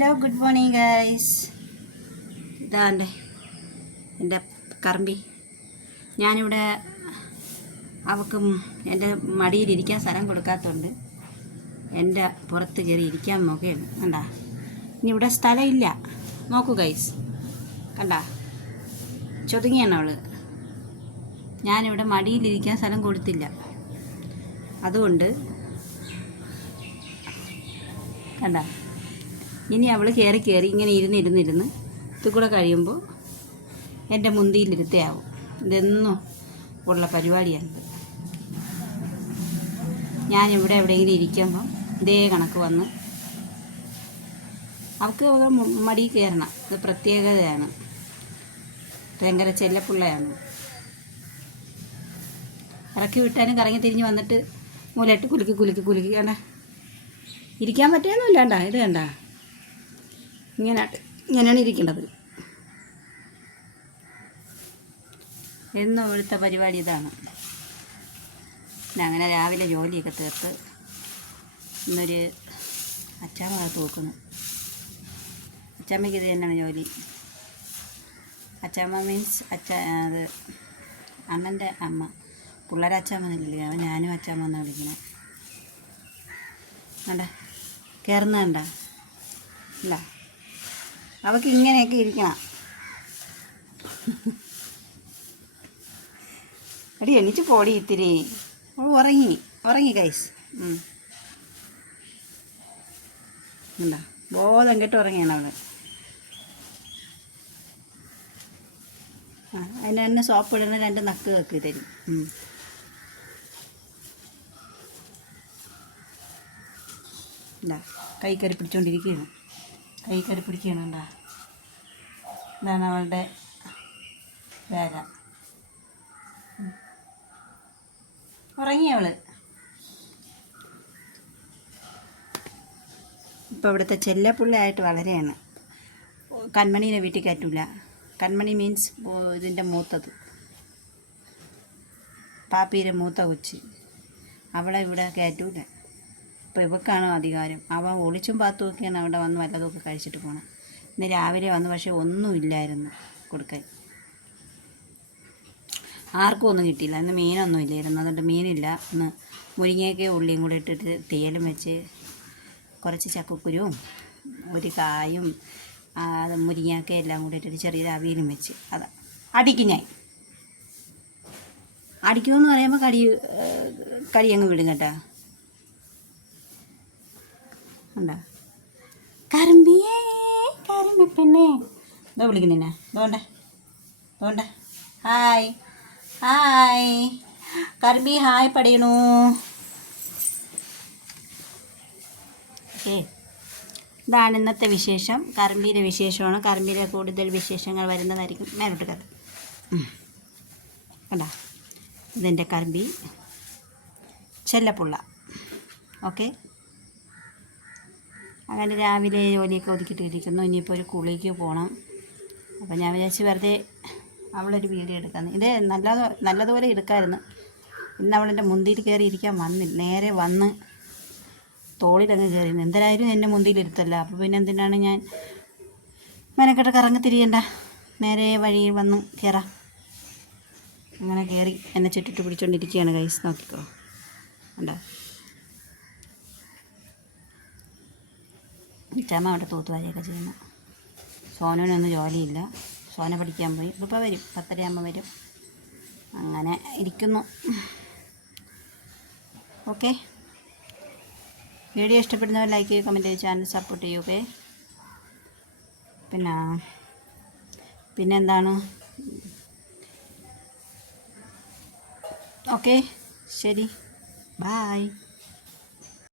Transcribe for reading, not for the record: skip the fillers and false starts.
Hello, good morning guys. ഇതാണ്ട് എൻ്റെ കറമ്പി. ഞാനിവിടെ അവൾക്കും എൻ്റെ മടിയിലിരിക്കാൻ സ്ഥലം കൊടുക്കാത്തതുകൊണ്ട് എൻ്റെ പുറത്ത് കയറി ഇരിക്കാൻ നോക്കുകയാണ്. കണ്ടാ, ഇനി ഇവിടെ സ്ഥലമില്ല. നോക്കൂ ഗൈസ്, കണ്ടാ, ചൊതുങ്ങിയാണ് അവൾ. ഞാനിവിടെ മടിയിലിരിക്കാൻ സ്ഥലം കൊടുത്തില്ല. അതുകൊണ്ട് കണ്ടാ, ഇനി അവൾ കയറി ഇങ്ങനെ ഇരുന്ന് ഇത് കൂടെ കഴിയുമ്പോൾ എൻ്റെ മുന്തിയിലിരുത്തയാവും. ഇതെന്നും ഉള്ള പരിപാടിയാണ്. ഞാനിവിടെ എവിടെയെങ്കിലും ഇരിക്കുമ്പം ഇതേ കണക്ക് വന്ന് അവൾക്ക് മടി കയറണം. ഇത് പ്രത്യേകതയാണ്. ഭയങ്കര ചെല്ലപ്പിള്ളയാണ്. ഇറക്കി വിട്ടാലും കറങ്ങി തിരിഞ്ഞ് വന്നിട്ട് മൂലയിട്ട് കുലുക്കി കണ്ട ഇരിക്കാൻ പറ്റുകയൊന്നുമില്ല. കണ്ടാ, ഇത് കണ്ടാ, ഇങ്ങനെയാണ് ഇരിക്കേണ്ടത്. എന്നും ഇവിടുത്തെ പരിപാടി ഇതാണ്. പിന്നെ അങ്ങനെ രാവിലെ ജോലിയൊക്കെ തീർത്ത് ഇന്നൊരു അച്ചാമ്മ തൂക്കുന്നു. അച്ചാമ്മയ്ക്ക് ഇത് തന്നെയാണ് ജോലി. അച്ചാമ്മ മീൻസ് അത് അണ്ണൻ്റെ അമ്മ. പിള്ളേരെ അച്ചാമ്മ എന്നില്ലേ, അവൻ ഞാനും അച്ചാമ്മ എന്നാണ് വിളിക്കുന്നത്. കണ്ട കയറുന്ന കണ്ട ഇല്ല, അവൾക്ക് ഇങ്ങനെയൊക്കെ ഇരിക്കണം. അടി എണീച്ച് പോടി ഇത്തിരി. ഉറങ്ങി ഗൈസ്. എന്താ ബോധം കെട്ട് ഉറങ്ങിയാണ് അവൾ. അതിന് തന്നെ സോപ്പ് ഇടുന്ന 2 നക്ക് വെക്കി തരും. എന്താ കൈ കയറി പിടിച്ചുകൊണ്ടിരിക്കുകയാണ്. എന്താ, ഇതാണ് അവളുടെ വേല. ഉറങ്ങി അവൾ. ഇപ്പോൾ ഇവിടുത്തെ ചെല്ലപ്പുള്ളയായിട്ട് വളരെയാണ്. കൺമണീനെ വീട്ടിൽ കയറ്റൂല. കൺമണി മീൻസ് ഇതിൻ്റെ മൂത്തത്, പാപ്പീരെ മൂത്ത കൊച്ച്. അവളെ ഇവിടെ കയറ്റൂല. ഇപ്പോൾ ഇവക്കാണ് അധികാരം. അവൻ ഒളിച്ചും പാത്തും ഒക്കെയാണ് അവിടെ വന്ന് വല്ലതൊക്കെ കഴിച്ചിട്ട് പോകണം. ഇന്ന് രാവിലെ വന്ന് പക്ഷേ ഒന്നുമില്ലായിരുന്നു കൊടുക്കാൻ. ആർക്കും ഒന്നും കിട്ടിയില്ല. ഇന്ന് മീനൊന്നും ഇല്ലായിരുന്നു. അതുകൊണ്ട് മീനില്ല. ഇന്ന് മുരിങ്ങയൊക്കെ ഉള്ളിയും കൂടെ ഇട്ടിട്ട് തീയലും വെച്ച് കുറച്ച് ചക്കക്കുരുവും ഒരു കായും മുരിങ്ങയൊക്കെ എല്ലാം കൂടെ ഇട്ടിട്ട് ചെറിയൊരു അവിയലും വെച്ച് അതാ അടിക്കും. ഞാൻ അടിക്കുമെന്ന് പറയുമ്പോൾ കടി അങ്ങ് വിടും കേട്ടോ. ഉണ്ടാ കറമ്പിയേ, കറമ്പി പെണ്ണേ, ഇതോ വിളിക്കുന്നെ. ഇതോണ്ടേ ഹായ് കറമ്പി, ഹായ് പടയണു. ഓക്കെ, ഇതാണ് ഇന്നത്തെ വിശേഷം. കറമ്പിയുടെ വിശേഷമാണ്. കറമ്പിയുടെ കൂടുതൽ വിശേഷങ്ങൾ വരുന്നതായിരിക്കും. മേലോട്ട് കയറി കണ്ടാ, ഇതെൻ്റെ കറമ്പി ചെല്ലപ്പുള്ള. ഓക്കെ, അങ്ങനെ രാവിലെ ജോലിയൊക്കെ ഒതുക്കിയിട്ടിരിക്കുന്നു. ഇനിയിപ്പോൾ ഒരു കുളിക്ക് പോകണം. അപ്പോൾ ഞാൻ വിചാരിച്ച് വെറുതെ അവളൊരു വീഡിയോ എടുക്കാമെന്ന്. ഇത് നല്ലതുപോലെ എടുക്കാമായിരുന്നു. ഇന്ന് അവളെൻ്റെ മുന്തിയിൽ കയറി ഇരിക്കാൻ വന്നില്ല. നേരെ വന്ന് തോളിലങ്ങ് കയറി. എന്തായാലും എന്നെ മുന്തിയിലിരുത്തല്ല. അപ്പോൾ പിന്നെ എന്തിനാണ് ഞാൻ മെനക്കെട്ട് കറങ്ങി തിരിയണ്ട, നേരെ വഴിയിൽ വന്ന് കയറാം. അങ്ങനെ കയറി എന്നെ ചുറ്റിട്ട് പിടിച്ചുകൊണ്ടിരിക്കുകയാണ് ഗൈസ്. നോക്കിക്കോ, ഉണ്ടോ. ചമ്മ അവിടെ തൂത്തുവാരിയൊക്കെ ചെയ്യുന്നു. സോനുവിനൊന്നും ജോലിയില്ല. സോന പഠിക്കാൻ പോയി. ഇപ്പോൾ വരും, 10:30 ആകുമ്പോൾ വരും. അങ്ങനെ ഇരിക്കുന്നു. ഓക്കെ, വീഡിയോ ഇഷ്ടപ്പെടുന്നവർ ലൈക്ക് ചെയ്യുക, കമൻറ്റ് ചെയ്യുക, ചാനൽ സപ്പോർട്ട് ചെയ്യൂ. ഓക്കെ, പിന്നെ എന്താണ്. ഓക്കെ, ശരി, ബായ്.